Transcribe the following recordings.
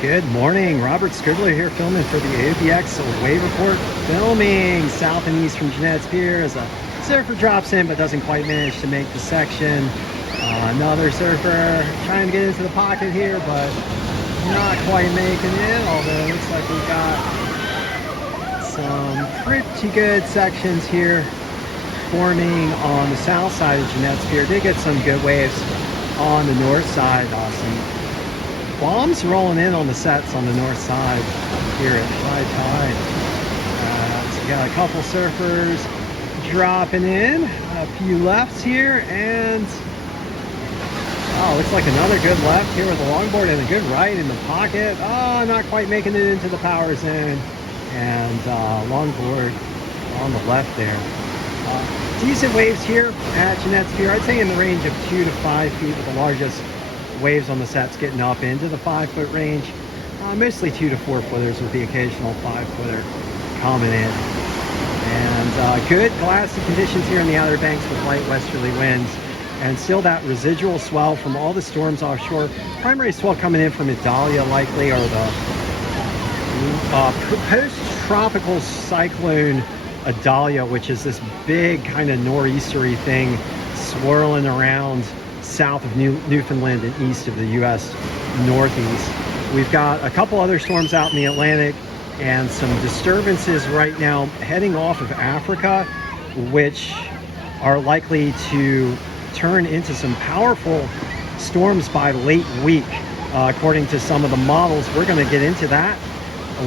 Good morning, Robert Scribbler here filming for the OBX Wave Report, filming south and east from Jeanette's Pier as a surfer drops in but doesn't quite manage to make the section. Another surfer trying to get into the pocket here but not quite making it, although it looks like we've got some pretty good sections here forming on the south side of Jeanette's Pier. Did get some good waves on the north side. Awesome. Bombs rolling in on the sets on the north side here at high tide. So we got a couple surfers dropping in, a few lefts here, and looks like another good left here with a longboard and a good right in the pocket. Not quite making it into the power zone, and longboard on the left there. Decent waves here at Jeanette's Pier. I'd say in the range of 2 to 5 feet, with the largest waves on the sets getting up into the 5-foot range. Mostly 2 to 4 footers with the occasional 5-footer coming in. And good glassy conditions here in the Outer Banks with light westerly winds. And still that residual swell from all the storms offshore. Primary swell coming in from Idalia likely, or the post-tropical cyclone Idalia, which is this big kind of nor'eastery thing swirling around south of Newfoundland and east of the U.S. Northeast. We've got a couple other storms out in the Atlantic and some disturbances right now heading off of Africa, which are likely to turn into some powerful storms by late week, according to some of the models. We're going to get into that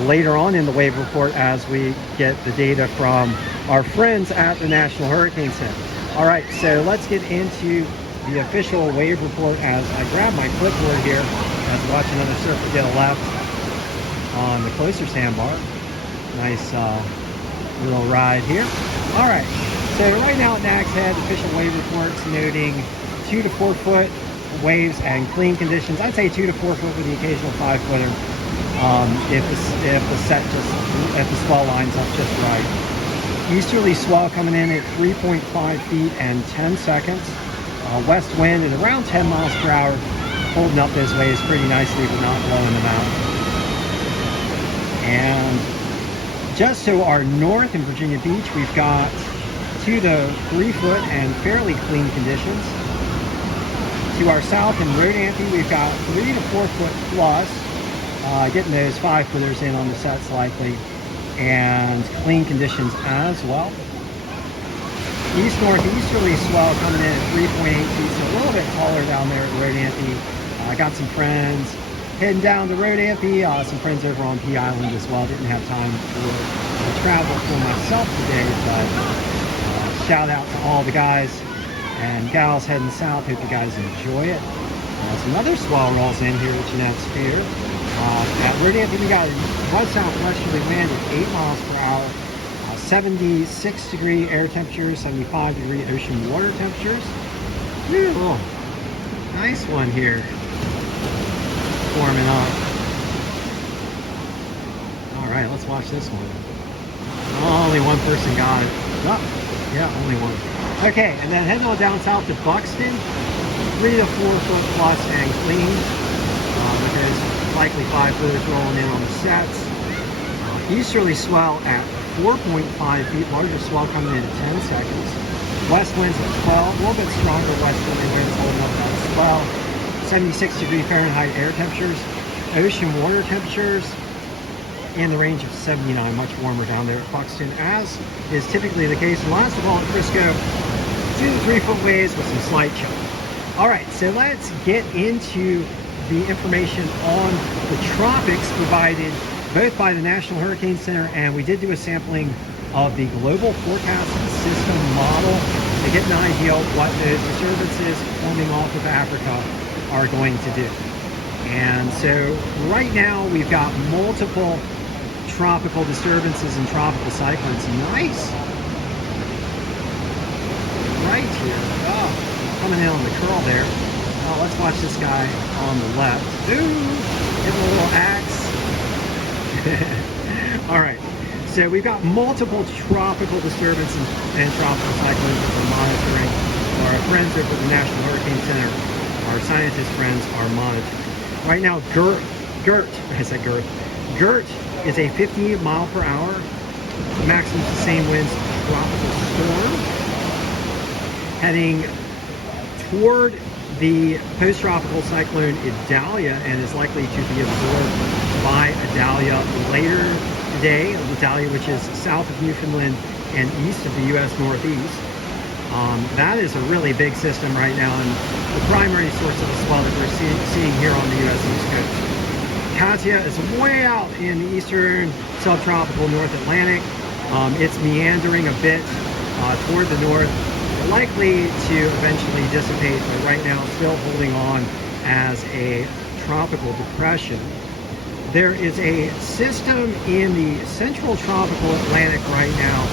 later on in the wave report as we get the data from our friends at the National Hurricane Center. All right, so let's get into the official wave report as I grab my clipboard here as I watch another surfer get a left on the closer sandbar. Nice little ride here. All right, so right now at Nag's Head, official wave reports noting 2 to 4 foot waves and clean conditions. I'd say 2 to 4 foot with the occasional 5-footer if the swell lines up just right. Easterly swell coming in at 3.5 feet and 10 seconds. West wind at around 10 miles per hour, holding up those waves pretty nicely but not blowing them out. And just to our north in Virginia Beach, we've got 2 to 3 foot and fairly clean conditions. To our south in Rodanthe, we've got 3 to 4 foot plus, getting those 5-footers in on the sets likely, and clean conditions as well. East-northeasterly swell coming in at 3.8 feet, so a little bit taller down there at Rodanthe. I got some friends heading down to Rodanthe, some friends over on Pea Island as well. Didn't have time for travel for myself today, but shout out to all the guys and gals heading south. Hope you guys enjoy it. Some other swell rolls in here at Jeanette's Pier. At Rodanthe, we got a west-southwesterly wind at 8 miles per hour. 76-degree air temperatures, 75-degree ocean water temperatures. Ooh, nice one here forming up. All right, let's watch this one. Only one person got it. Oh, yeah, only one. Okay, and then heading on down south to Buxton, 3 to 4 foot plus and clean, with those likely 5-footers rolling in on the sets. Easterly swell at 4.5 feet, larger swell coming in at 10 seconds. West winds at 12, a little bit stronger westerly winds holding up that swell. 76-degree Fahrenheit air temperatures. Ocean water temperatures in the range of 79, much warmer down there at Buxton, as is typically the case. And last of all at Frisco, 2 to 3 foot waves with some slight chill. All right, so let's get into the information on the tropics provided both by the National Hurricane Center, and we did do a sampling of the global forecasting system model to get an idea of what those disturbances forming off of Africa are going to do. And so right now we've got multiple tropical disturbances and tropical cyclones. Nice. Right here. Oh, coming in on the curl there. Oh, let's watch this guy on the left. Ooh, hitting a little axe. All right, so we've got multiple tropical disturbances and tropical cyclones that we're monitoring. Our friends over at the National Hurricane Center, our scientist friends, are monitoring. Right now, GERT, I said girth. GERT is a 50 mile per hour, maximum sustained winds tropical storm heading toward the post-tropical cyclone Idalia, and is likely to be absorbed by Idalia later today. Idalia, which is south of Newfoundland and east of the U.S. Northeast. That is a really big system right now, and the primary source of the swell that we're seeing here on the U.S. East Coast. Katia is way out in the eastern subtropical North Atlantic. It's meandering a bit toward the north, likely to eventually dissipate, but right now still holding on as a tropical depression. There is a system in the central tropical Atlantic right now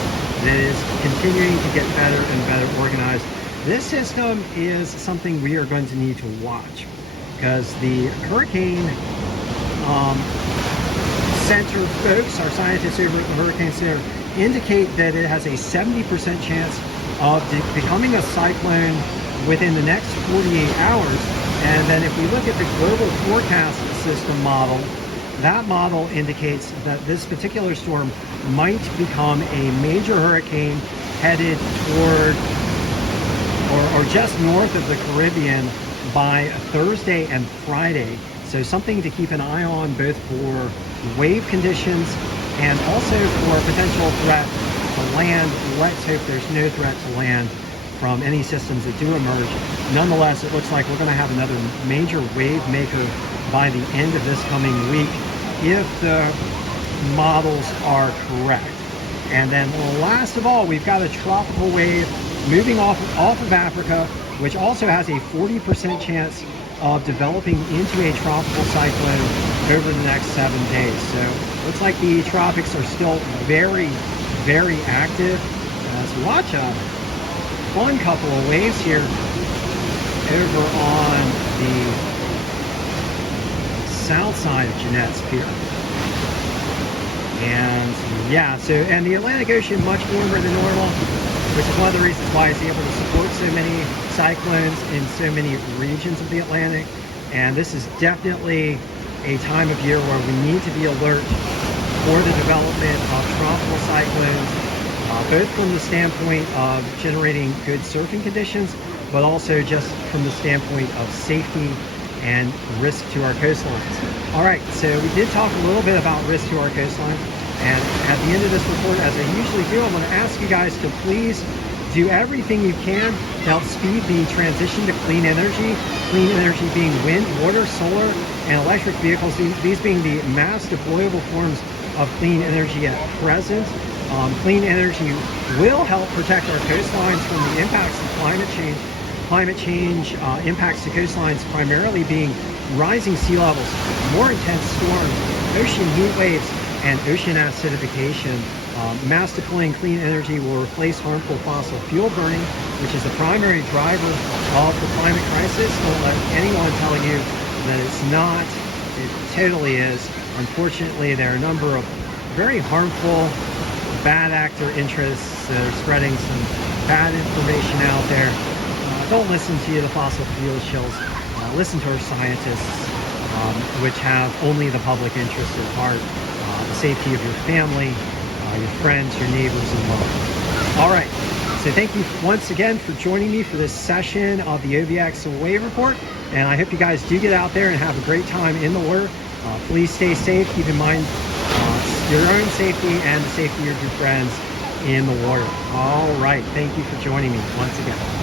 that is continuing to get better and better organized. This system is something we are going to need to watch, because the hurricane center folks, our scientists over at the Hurricane Center, indicate that it has a 70% chance of becoming a cyclone within the next 48 hours. And then if we look at the global forecast system model, that model indicates that this particular storm might become a major hurricane headed toward or just north of the Caribbean by Thursday and Friday. So something to keep an eye on, both for wave conditions and also for potential threat to land. Let's hope there's no threat to land from any systems that do emerge. Nonetheless, it looks like we're going to have another major wave maker by the end of this coming week, if the models are correct. And then last of all, we've got a tropical wave moving off of Africa, which also has a 40% chance of developing into a tropical cyclone over the next 7 days. So looks like the tropics are still very, very active. Let's watch a fun couple of waves here over on the south side of Jeanette's Pier. And yeah, and the Atlantic Ocean much warmer than normal, which is one of the reasons why it's able to support so many cyclones in so many regions of the Atlantic. And this is definitely a time of year where we need to be alert for the development of tropical cyclones, both from the standpoint of generating good surfing conditions, but also just from the standpoint of safety and risk to our coastlines. All right, so we did talk a little bit about risk to our coastline, and at the end of this report, as I usually do, I'm going to ask you guys to please do everything you can to help speed the transition to clean energy being wind, water, solar, and electric vehicles, these being the mass deployable forms of clean energy at present. Clean energy will help protect our coastlines from the impacts of climate change. Climate change impacts to coastlines primarily being rising sea levels, more intense storms, ocean heat waves, and ocean acidification. Mass deploying clean energy will replace harmful fossil fuel burning, which is the primary driver of the climate crisis. Don't let anyone tell you that it's not. It totally is. Unfortunately, there are a number of very harmful bad actor interests that are spreading some bad information out there. Don't listen to the fossil fuel shills. Listen to our scientists, which have only the public interest at heart, the safety of your family, your friends, your neighbors, and love. All right, so thank you once again for joining me for this session of the OBX Wave Report, and I hope you guys do get out there and have a great time in the water. Please stay safe. Keep in mind your own safety and the safety of your friends in the water. All right, thank you for joining me once again.